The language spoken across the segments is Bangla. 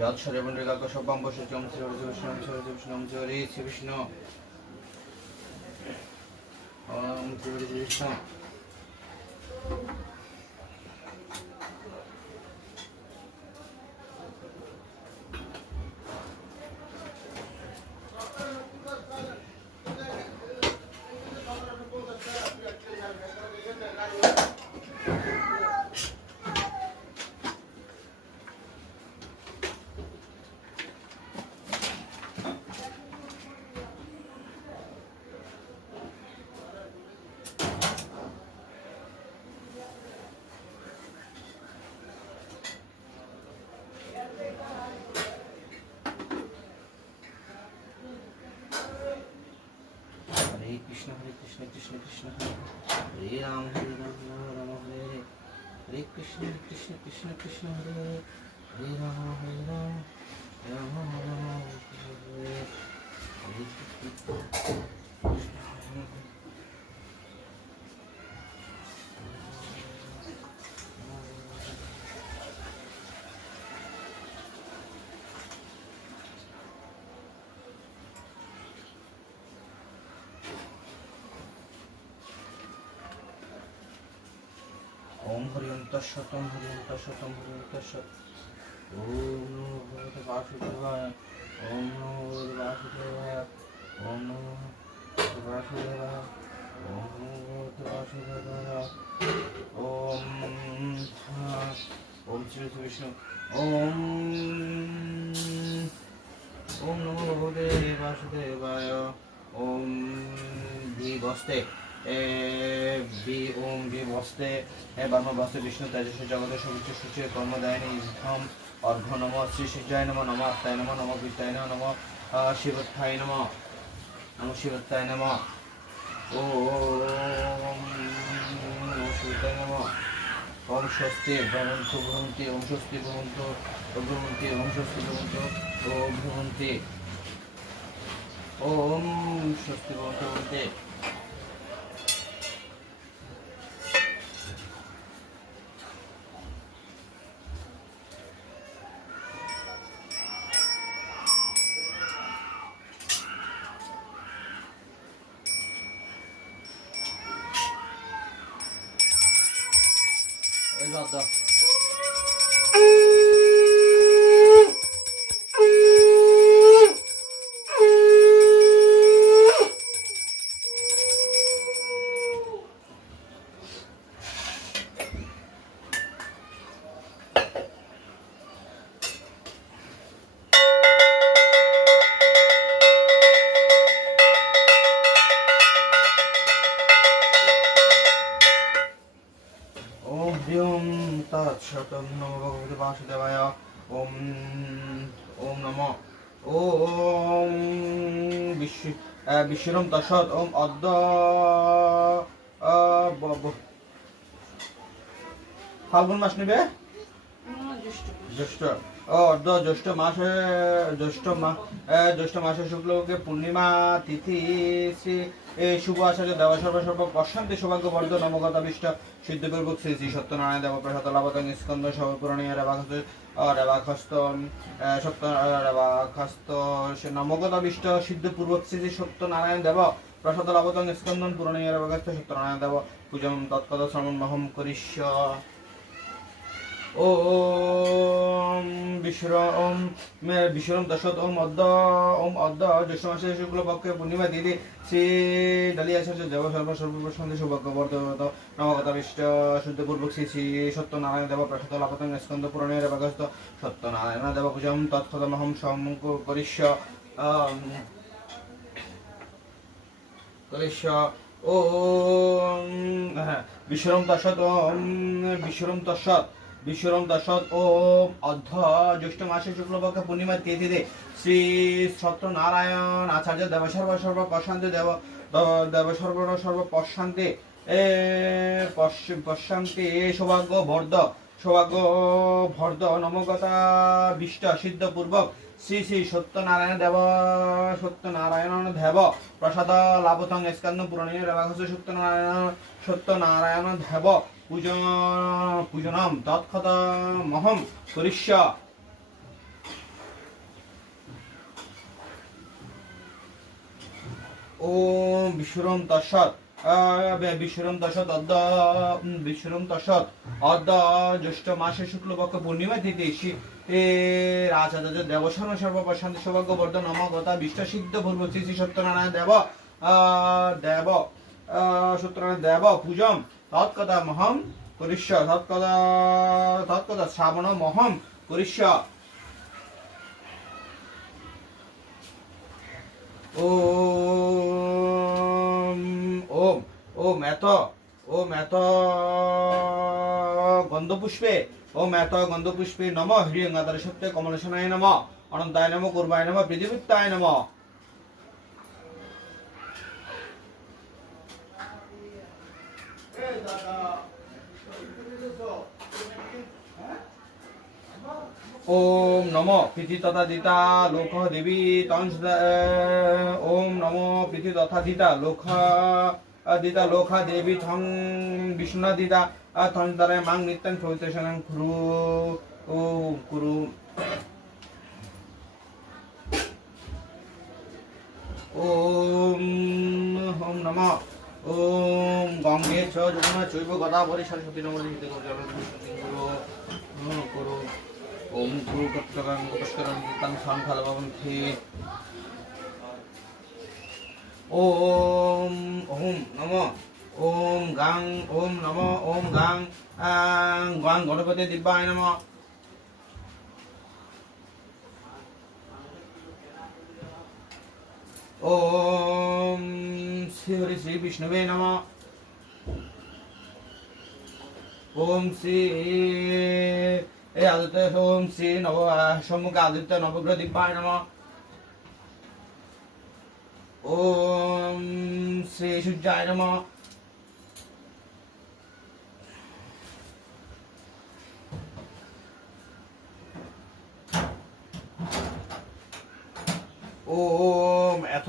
যৎসরে পুণ্ডরিকাক্ষ সব্বাম বসে ওম শ্রী হরি বিষ্ণু ওম শ্রী হরি বিষ্ণু ওম শ্রী হরি শ্রী বিষ্ণু ওম Shri Hari Shri Vishnu. Krishna Krishna Krishna Hare Ram Hare Ram Ram Hare Hare Hare Krishna Krishna Krishna Krishna Hare Hare Hare Ram Hare Ram Ram Ram Hare Hare Krishna ओम हरियंत शतम हरियंत शतम हरियंत शत ओम नमो भगवते वासुदेवाय ओम नमो भगवते वासुदेवाय ओम नमो भगवते वासुदेवाय ओम नमो भगवते वासुदेवाय ओम श्री विष्णु ओम ओम नमो भगवते वासुदेवाय ओम दिवस्ते ओम विवस्ते ब्रह्म वस्ते विष्णु तेजस्वी जगत सविच शुचि कर्मदायिनी धम अर्घ नम श्री शिवाय नम नम आत्ताय नम नम विद्याय नम शिवत्थाय नम नम शिवत्थाय नम ओम शिवत्थाय नम ओम स्वस्ति भ्रमन्तु भ्रमन्ति ओम स्वस्ति भ्रमन्तु भ्रमन्ति ओम स्वस्ति भ्रमन्तु ओम भ्रमन्ति ओम स्वस्ति भ्रमन्तु भ्रमन्ति। Esatto. तत्सतं नमो भगवते वासुदेवाय ओम ओम नमो ओम विश्वरम तत्सत् ओम अद्य फाल्गुन मास नेबे ज्येष्ठ ज्येष्ठ मासे ज्येष्ठ मासे शुक्लपक्षे पूर्णिमा तिथि श्री शुभ आचार्य देव सर्व प्रशांति सौभाग्य वर्ध नमगताभिष्ट सिद्धिपूर्वक श्री श्री सत्यनारायण देव प्रसाद लाभतंग स्कंद सवपूरणीय रेवाखस्त नमगताभिष्ट सिद्धिपूर्वक श्री श्री सत्यनारायण देव प्रसाद लाभतंग स्कंदन पूरणीय रेवाखस्त सत्यनारायण देव पूजम तत्कद श्रवणमहं करिष्यामि। ओम विश्वरम दशत ओम अद्य ज्येष्ठ मासे शुक्ल पक्षे पूर्णिमा तिथि श्री दलियाचार्य देव सर्वप्रशांति सौभाग्य वर्धत नवगताभिष्ट शुद्धपूर्वक श्री श्री सत्यनारायण देव प्रसाद लाभतंग स्कंद पुराणे रेवागस्त सत्यनारायण देव पूजम तत्कदमहं करिष्यामि। ओम विश्वरम दशत ओम अद्य ज्येष्ठ मासे शुक्ल पक्ष पूर्णिमा तिथिते श्री सत्यनारायण आचार्य देव सर्व प्रशांति देव सर्व प्रशांति सौभाग्य वर्ध नमगताभिष्ट सिद्धपूर्वक श्री श्री सत्यनारायण देव प्रसाद लाभतंग स्कंद पुराणीय रेवाखस्त सत्यनारायण देव पूजनम तत्कदमहं करिष्यामि। ওম বিশ্বরম তৎসৎ বিশ্বরম তৎসৎ বিশ্বরম তৎসৎ জ্যৈষ্ঠ মাসে শুক্লপক্ষ পূর্ণিমা তিথি রাজাচার্য দেবশর্মা সর্বপ্রশান্তি সৌভাগ্য বর্ধন নমগতা বিষ্ট সিদ্ধ পূর্ব শ্রী শ্রী সত্যনারায়ণ দেব সত্যনারায়ণ দেব পূজম তৎকথা মহম করিষ্য তৎকথা শ্রাবণ মহম করিষ্য। ওম এত গন্ধপুষ্পে নম হৃদয়ঙ্গাধার সত্য কমলেশনায় নম অনন্তায় নম কুর্বায় নম পৃথিবীত্তায় নম। ওম নমো পৃথি তথা দিতা লোক দেবী ওম নমো পৃথি তথা দিতা লোকা দেবী থং বিষ্ণু দিতা থং দ্বারা মাং নিত্যং প্রভৃতশনং কুরু ওম নমঃ ওম গঙ্গে চ যমুনা চৈব গোদাবরী সরস্বতী নর্মদে করো ওম গুরু কর্তকাং পুষ্করং তাং সংফলভবন্তি। ওম নমঃ ওম গাং গণপতি দিব্যায় নমঃ। ওম শ্রী হরি শ্রী বিষ্ণুবে নমঃ। ওম শ্রী আদিত্য ওম শ্রী সম্মুখ আদিত্য নবগ্রহ দিব্যায় নমঃ। ওম শ্রী সূর্যায় নমঃ। ওম এথ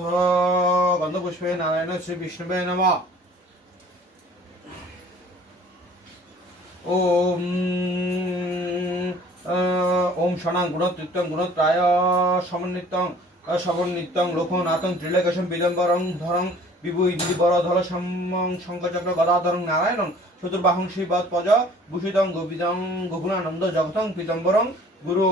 গন্ধপুষ্পে নারায়ণ শ্রী বিষ্ণুবে নমঃ। ওম শনাং গুণত্রায় সমন্বিতং লোকনাথং ত্রিলোকেশম বিদম্বরং ধরং বিভূতি বরধর শঙ্খচক্র গদাধরং নারায়ণং চতুর্বাহং শ্রীবৎপজ ভূষিতং গোবিদং গোকুলানন্দ জগতং পীতম্বরং গুরু।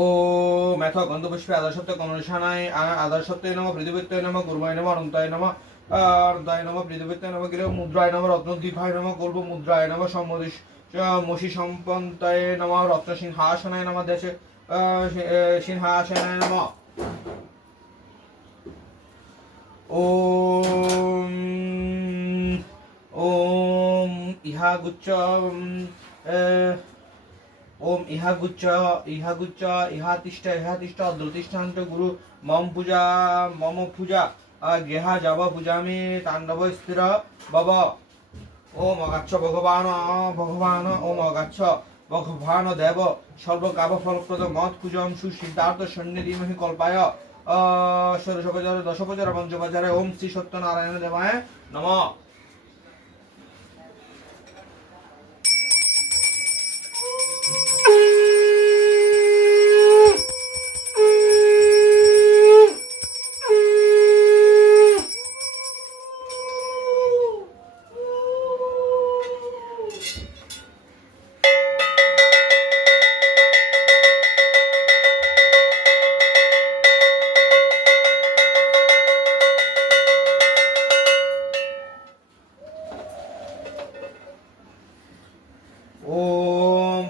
ওম এথ গন্ধপুষ্পে আদর্শত্ব কমলেশনায় আদর্শত্বে নম পৃথিবীত্বয় নম কুর্মায় নম অনন্তায় নম পৃথিবীত্বয় নম গির মুদ্রায় নম রত্নদ্বীপায় নম কল্প মুদ্রায় নম মসি সম্পন্তায় নম রত্ন সিংহাসনায় নম দেশে সিংহাসনায় নম। ওম ইহাগুচ্চ ইহাতিষ্ঠ অদ্রতিষ্ঠান্ত গুরু মম পূজা গৃহা যাব পূজামি তাণ্ডব স্থির ভব। ওম অগাচ্ছ ওম অগাচ্ছ ভগবান দেব সর্বকাব ফলপ্রদ মত পূজম সুসিদ্ধার্থ সন্নিধিমহি কল্পায় ষোড়শোপচার দশোপচার পঞ্চোপচারে ওম শ্রী সত্যনারায়ণ দেবায় নমঃ।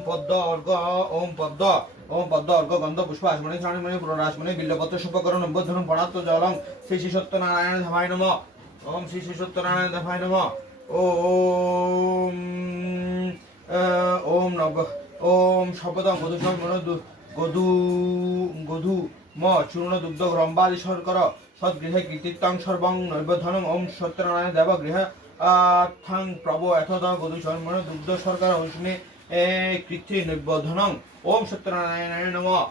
পদ্ম অর্ঘ গন্ধ পুষ্প আসমনে স্নানমণি পুররাসমনে বিল্লপত্র শুভকরণ নব্যধরণ বনাত্ম জলং শ্রী শ্রী সত্যনারায়ণ ধামায় নমঃ। ওম শ্রী শ্রী সত্যনারায়ণ ধামায় নমঃ। ওম শপথং গধু ম চূর্ণ দুগ্ধ রম্বাদি শর্কর সদ্গৃহে কীর্তিত্বং সর্বং নৈবধনং। ওম সত্যনারায়ণ দেব গৃহার্থাং প্রভো এথদ গধু চর্মণ দুগ্ধ শর্কর উষ্ণে কৃত্রি নৈবধনং। ওম সত্যনারায়ণায় নমঃ।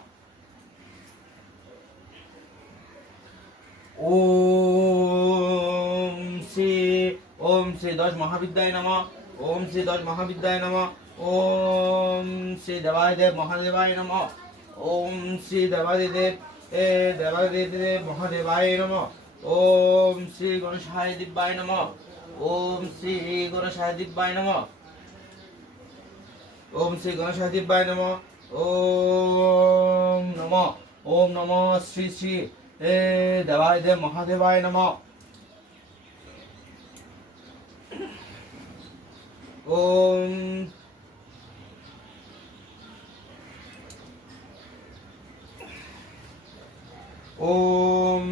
ওম শ্রী দশ মহাবিদ্যায় নমঃ। ওম শ্রী দশ মহাবিদ্যায় নমঃ। ওম শ্রী দেবাদিদেব মহাদেবায় নমঃ। ওম শ্রী দেবাদিদেব মহাদেবায় নমঃ। ওম শ্রী গণেশায় দিব্যায় নমঃ। ওম শ্রী গণেশায় দিব্যায় নমঃ। ওম শ্রী গণেশায় দিব্যায় নমঃ। ওম নমঃ। ওম নমঃ শ্রী শ্রী দেবাদিদেব মহাদেবায় নমঃ। ওম ওম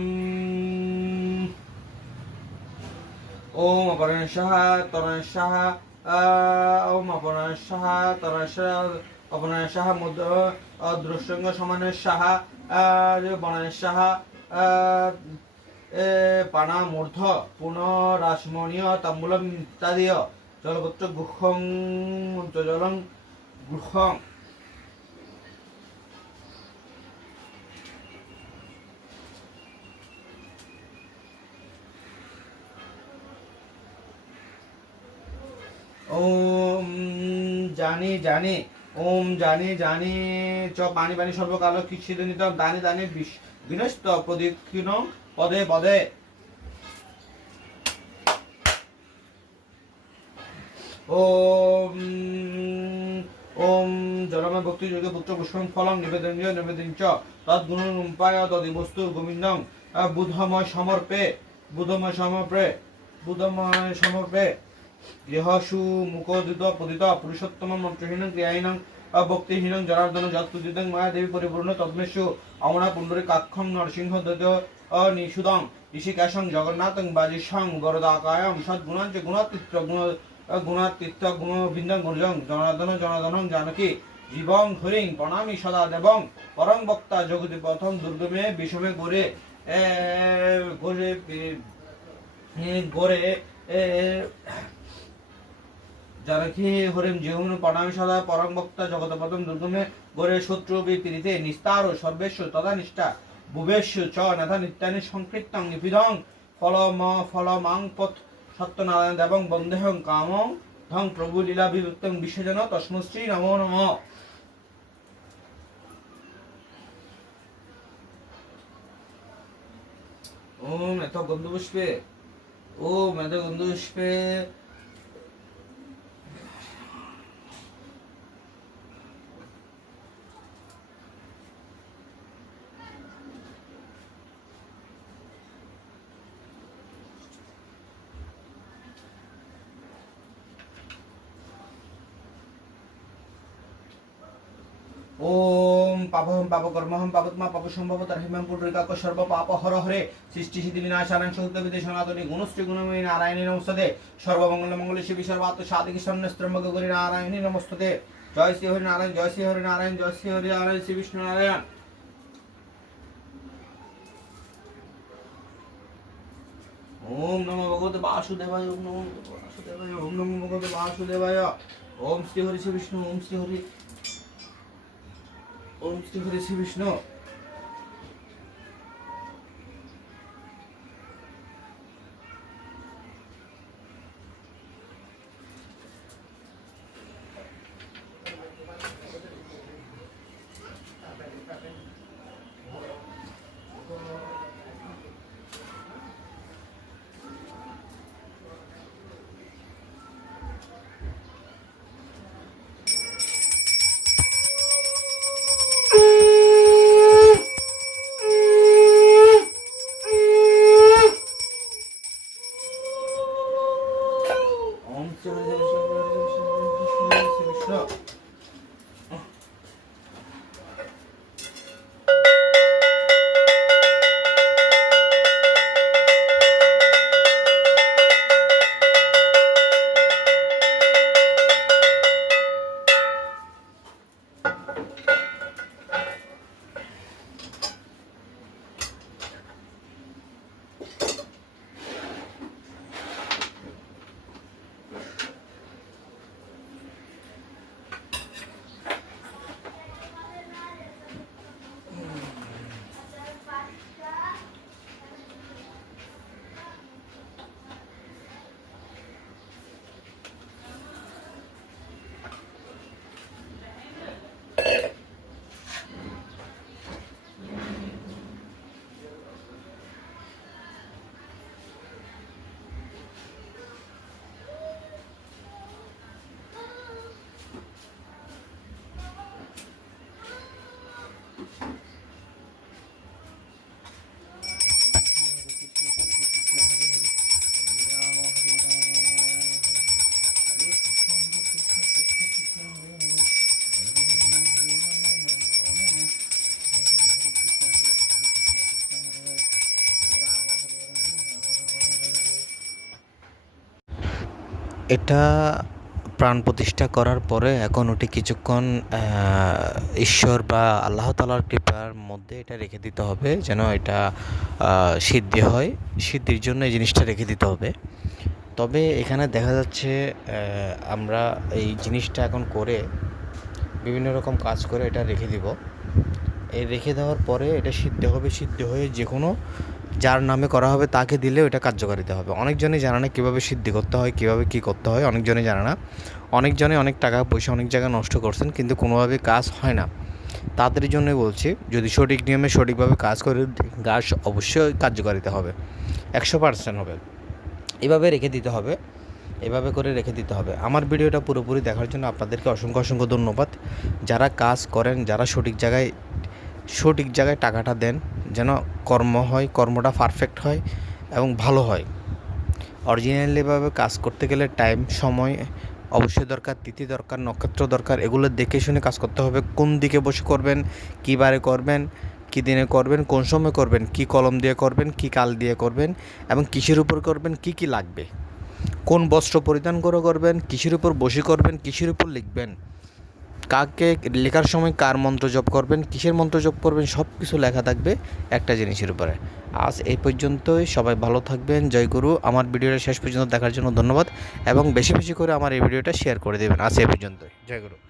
ওম অপরেশঃ তরেশঃ ওম অপরেশঃ তরেশঃ অপরেশঃ মুদ্র দৃশ্যঙ্গ সমানেশঃ বনেশঃ পানামূর্ধ পুনরাসমণীয় তাম্বূলম ইত্যাদিয় জলপত্র গুহং জলং গুহং। ওম জানি জানি ওম জানি জানি চ পানি পানি সর্বকাল কিচ্ছিদনিত দানি দানি বিনষ্ট প্রদক্ষিণ পদে পদে। ওম ওম জলময় ভক্তি যোগে পুত্র পুষ্পং ফলং নিবেদন চ তদ্গুণ রূপায় তদি বস্তু গোবিন্দং বুধময় সমর্পে গৃহসু মুখোদিত পদিত পুরুষোত্তম মন্ত্রহীন ক্রিয়াহীন ভক্তিহীন জনার্দন যৎপূজিতং মায়া দেবী পরিপূর্ণ তদ্মেষু অমরা পুণ্ডরী কাক্ষং নরসিংহ দৈত নিষুদং ঋষিকেশং জগন্নাথং বাজিষং গরদাকায়ং সদ্গুণাঞ্চ গুণাতীর্থ গুণবিন্দং গুণজং জনার্দনং জানকী জীবং হরিং প্রণামী সদা দেবং পরং বক্তা জগতি প্রথম দুর্গমে বিষমে গোরে জানকী হরিম জীবন প্রণামী সদা পরং বক্তা জগত প্রথম দুর্গমে গোরে শত্রু বিপীড়িতে নিস্তার সর্বেষু তদা নিষ্ঠা ভুবেষু চ নাথা নিত্যানি সংকৃতং নিপিদং ফলমাং পথ সত্যনারায়ণ দেবং বন্দেহং কামং ধং প্রভু লীলা বিভক্তং বিশ্বজন তস্মশ্রী নমো নমঃ। ওম এত গন্ধপুষ্পে ओम पापहम पापकर्महम पापत्मा पापसंभव तर्हिमं पुंडरीकाक्ष सर्व पाप हर हरे सृष्टि सिद्धि विनाशानं शुद्ध विदे सनातनी गुणश्री गुणमयी नारायणी नमस्तते सर्वमंगल मंगल शिव सर्वात्म साधिकी सन्नस्त्रम्भक गौरी नारायणी नमस्तते। जय श्री हरि नारायण जय श्री हरि नारायण जय श्री हरि नारायण श्री विष्णु नारायण। ओम नमो भगवते वासुदेवाय ओम नमो वासुदेवाय ओम नमो भगवते वासुदेवाय। ओम श्री हरि श्री विष्णु ओम श्री हरि श्री विष्णु। এটা প্রাণ প্রতিষ্ঠা করার পরে এখন ওটি কিছুক্ষণ ঈশ্বর বা আল্লাহ তাআলার কৃপার মধ্যে এটা রেখে দিতে হবে, যেন এটা সিদ্ধি হয়। সিদ্ধির জন্য এই জিনিসটা রেখে দিতে হবে। তবে এখানে দেখা যাচ্ছে আমরা এই জিনিসটা এখন করে বিভিন্ন রকম কাজ করে এটা রেখে দিব। এই রেখে দেওয়ার পরে এটা সিদ্ধ হবে, সিদ্ধ হয়ে যে কোনো যার নামে করা হবে তাকে দিলেও এটা কার্যকারিতা হবে। অনেকজনই জানে না কীভাবে সিদ্ধি করতে হয়, কীভাবে কী করতে হয়, অনেকজনই জানে না। অনেকজনে অনেক টাকা পয়সা অনেক জায়গায় নষ্ট করছেন, কিন্তু কোনোভাবে কাজ হয় না। তাদের জন্যই বলছি, যদি সঠিক নিয়মে সঠিকভাবে কাজ করে কাজ অবশ্যই কার্যকারিতা হবে, 100% হবে। এভাবে রেখে দিতে হবে, এভাবে করে রেখে দিতে হবে। আমার ভিডিওটা পুরোপুরি দেখার জন্য আপনাদেরকে অসংখ্য অসংখ্য ধন্যবাদ। যারা কাজ করেন, যারা সঠিক জায়গায় টাকাটা দেন, যেন কর্ম হয়, কর্মটা পারফেক্ট হয় এবং ভালো হয়। অরিজিনালিভাবে কাজ করতে গেলে টাইম, সময় অবশ্যই দরকার, তিথি দরকার, নক্ষত্র দরকার। এগুলো দেখে শুনে কাজ করতে হবে। কোন দিকে বসে করবেন, কী বারে করবেন, কী দিনে করবেন, কোন সময় করবেন, কী কলম দিয়ে করবেন, কী কাল দিয়ে করবেন এবং কিসের উপর করবেন, কী কী লাগবে, কোন বস্ত্র পরিধান করে করবেন, কিসের উপর বসে করবেন, কিসের উপর লিখবেন, কাকে লেখার সময় কার মন্ত্র জপ করবেন, কিসের মন্ত্র জপ করবেন, সব কিছু লেখা থাকবে একটা জিনিসের উপরে। আজ এই পর্যন্তই। সবাই ভালো থাকবেন। জয় গুরু। আমার ভিডিওটা শেষ পর্যন্ত দেখার জন্য ধন্যবাদ এবং বেশি বেশি করে আমার এই ভিডিওটা শেয়ার করে দেবেন। আজ এই পর্যন্তই। জয় গুরু।